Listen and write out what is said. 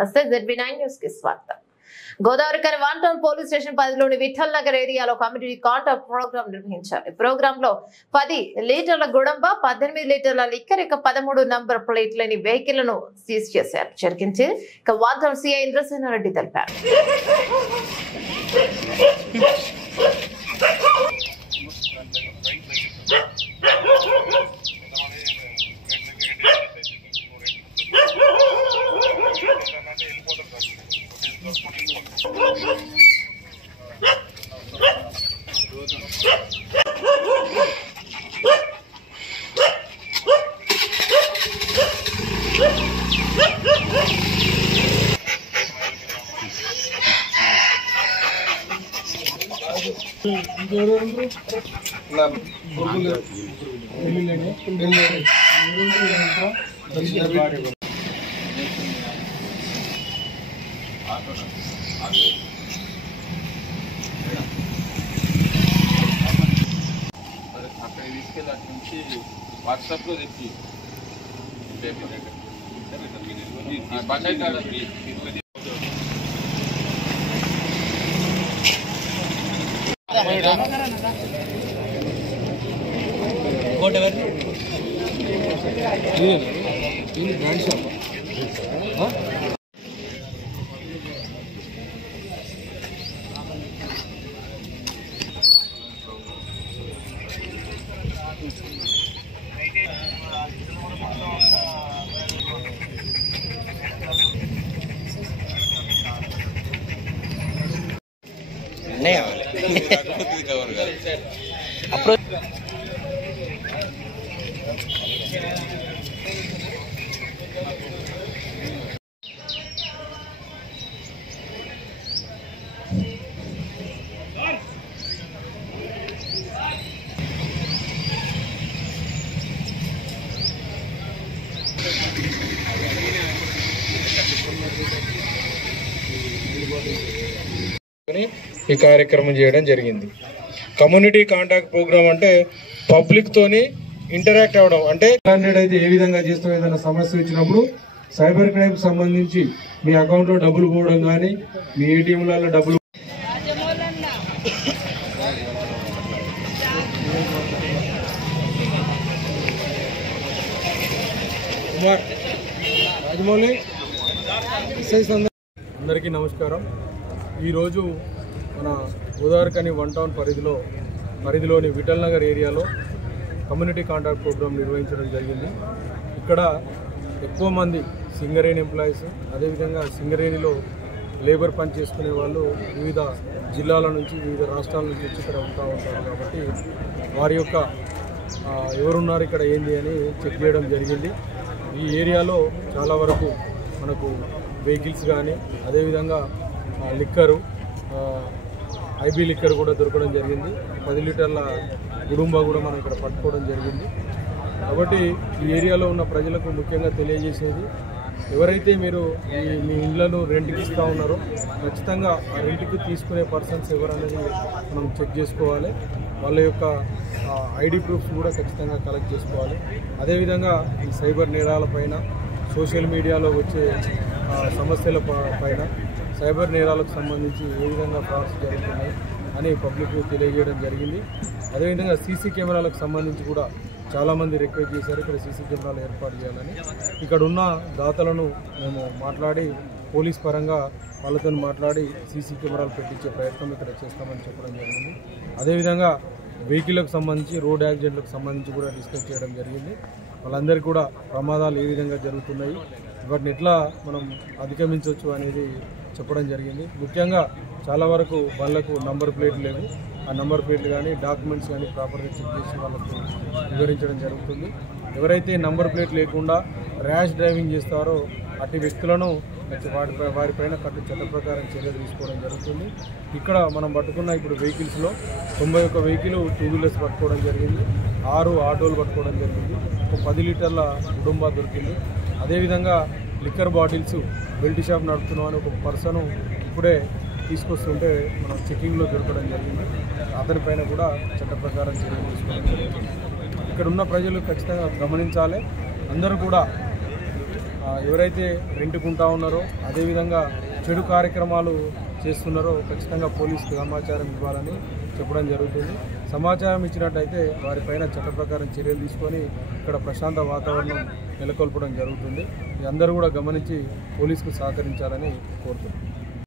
నమస్తే ZB9 news కి స్వాగతం. Godavarikhani one town police station పరిధిలోని విఠల్ నగర్ ఏరియాలో కమ్యూనిటీ కాంటాక్ట్ ప్రోగ్రామ్ నిర్వహించారు. ఈ ప్రోగ్రామ్ లో 10 లీటర్ల గుడంబ, 18 లీటర్ల లిక్కర్, 13 నంబర్ ప్లేట్ లేని వెహికల్ ను సీజ్ చేశారు. జరిగించి వన్ టౌన్ సిఐ ఇంద్రసేనారెడ్డి తెలిపారు. వాట్సాప్ లో తెచ్చి బ్రాండ్ షాప్ ఈ కార్యక్రమం చేయడం జరిగింది. కమ్యూనిటీ కాంటాక్ట్ ప్రోగ్రామ్ అంటే పబ్లిక్ తోని ఇంటరాక్ట్ అవ్వడం, అంటే అయితే ఏ విధంగా చేస్తాం, ఏదైనా సమస్య వచ్చినప్పుడు సైబర్ క్రైమ్ సంబంధించి మీ అకౌంట్ లో డబ్బులు పోవడం కానీ, మీ ఏటీఎంలలో డబ్బులు రాజమౌళి. అందరికీ నమస్కారం. ఈరోజు మన గోదావరికని వన్ టౌన్ పరిధిలోని విఠల్ నగర్ ఏరియాలో కమ్యూనిటీ కాంటాక్ట్ ప్రోగ్రామ్ నిర్వహించడం జరిగింది. ఇక్కడ ఎక్కువ మంది సింగరేణి ఎంప్లాయీస్, అదేవిధంగా సింగరేణిలో లేబర్ పని చేసుకునే వాళ్ళు వివిధ జిల్లాల నుంచి, వివిధ రాష్ట్రాల నుంచి వచ్చి ఇక్కడ ఉంటారు. కాబట్టి వారి యొక్క ఎవరున్నారు ఇక్కడ ఏంది అని చెక్ చేయడం జరిగింది. ఈ ఏరియాలో చాలా వరకు మనకు వెహికల్స్ కానీ, అదేవిధంగా లిక్కరు, ఐబీ లిక్కర్ కూడా దొరకడం జరిగింది. 10 లీటర్ల గుడుంబా కూడా మనం ఇక్కడ పట్టుకోవడం జరిగింది. కాబట్టి ఈ ఏరియాలో ఉన్న ప్రజలకు ముఖ్యంగా తెలియజేసేది, ఎవరైతే మీరు మీ ఇళ్లను రెంట్కి ఇస్తూ ఉన్నారో ఖచ్చితంగా ఆ రెంట్కి తీసుకునే పర్సన్స్ ఎవరనేది మనం చెక్ చేసుకోవాలి. వాళ్ళ యొక్క ఐడి ప్రూఫ్స్ కూడా ఖచ్చితంగా కలెక్ట్ చేసుకోవాలి. అదేవిధంగా ఈ సైబర్ నేరాలపైన, సోషల్ మీడియాలో వచ్చే సమస్యల పైన, సైబర్ నేరాలకు సంబంధించి ఏ విధంగా ఫ్రాడ్స్ జరుగుతున్నాయి అని పబ్లిక్ తెలియజేయడం జరిగింది. అదేవిధంగా సీసీ కెమెరాలకు సంబంధించి కూడా చాలామంది రిక్వెస్ట్ చేశారు ఇక్కడ సీసీ కెమెరాలు ఏర్పాటు చేయాలని. ఇక్కడ ఉన్న దాతలను మేము మాట్లాడి, పోలీస్ పరంగా వాళ్ళతో మాట్లాడి సీసీ కెమెరాలు పెట్టించే ప్రయత్నం ఇక్కడ చేస్తామని చెప్పడం జరిగింది. అదేవిధంగా వెహికల్కి సంబంధించి, రోడ్ యాక్సిడెంట్లకు సంబంధించి కూడా డిస్కస్ చేయడం జరిగింది. వాళ్ళందరికీ కూడా ప్రమాదాలు ఏ విధంగా జరుగుతున్నాయి, వాటిని ఎట్లా మనం అధిగమించవచ్చు అనేది చెప్పడం జరిగింది. ముఖ్యంగా చాలా వరకు వాళ్ళకు నంబర్ ప్లేట్లు లేవు. ఆ నంబర్ ప్లేట్లు కానీ, డాక్యుమెంట్స్ కానీ ప్రాపర్గా చెక్ చేసి వాళ్ళకు వివరించడం జరుగుతుంది. ఎవరైతే నంబర్ ప్లేట్ లేకుండా ర్యాష్ డ్రైవింగ్ చేస్తారో అట్టి వ్యక్తులను వారిపైన చట్ట ప్రకారం చర్యలు తీసుకోవడం జరుగుతుంది. ఇక్కడ మనం పట్టుకున్న ఇప్పుడు వెహికల్స్లో 91 వెహికల్ 2 వీలర్స్ పట్టుకోవడం జరిగింది, 6 ఆటోలు పట్టుకోవడం జరిగింది, ఒక 10 లీటర్ల కుటుంబా దొరికింది. అదేవిధంగా లిక్కర్ బాటిల్స్ బెల్ట్ షాప్ నడుపుతున్నాం అని ఒక పర్సన్ ఇప్పుడే తీసుకొస్తుంటే మనం చెకింగ్లో దొరకడం జరిగింది. అతనిపైన కూడా చట్ట ప్రకారం చర్యలు తీసుకోవడం జరిగింది. ఇక్కడ ఉన్న ప్రజలు ఖచ్చితంగా గమనించాలి. అందరూ కూడా ఎవరైతే రెంట్కుంటా ఉన్నారో అదేవిధంగా చెడు కార్యక్రమాలు చేస్తున్నారో ఖచ్చితంగా పోలీసుకు సమాచారం ఇవ్వాలని చెప్పడం జరుగుతుంది. సమాచారం ఇచ్చినట్టయితే వారిపైన చట్ట ప్రకారం చర్యలు తీసుకొని ఇక్కడ ప్రశాంత వాతావరణం నెలకొల్పడం జరుగుతుంది. అందరూ కూడా గమనించి పోలీసుకు సహకరించాలని కోరుతున్నాం.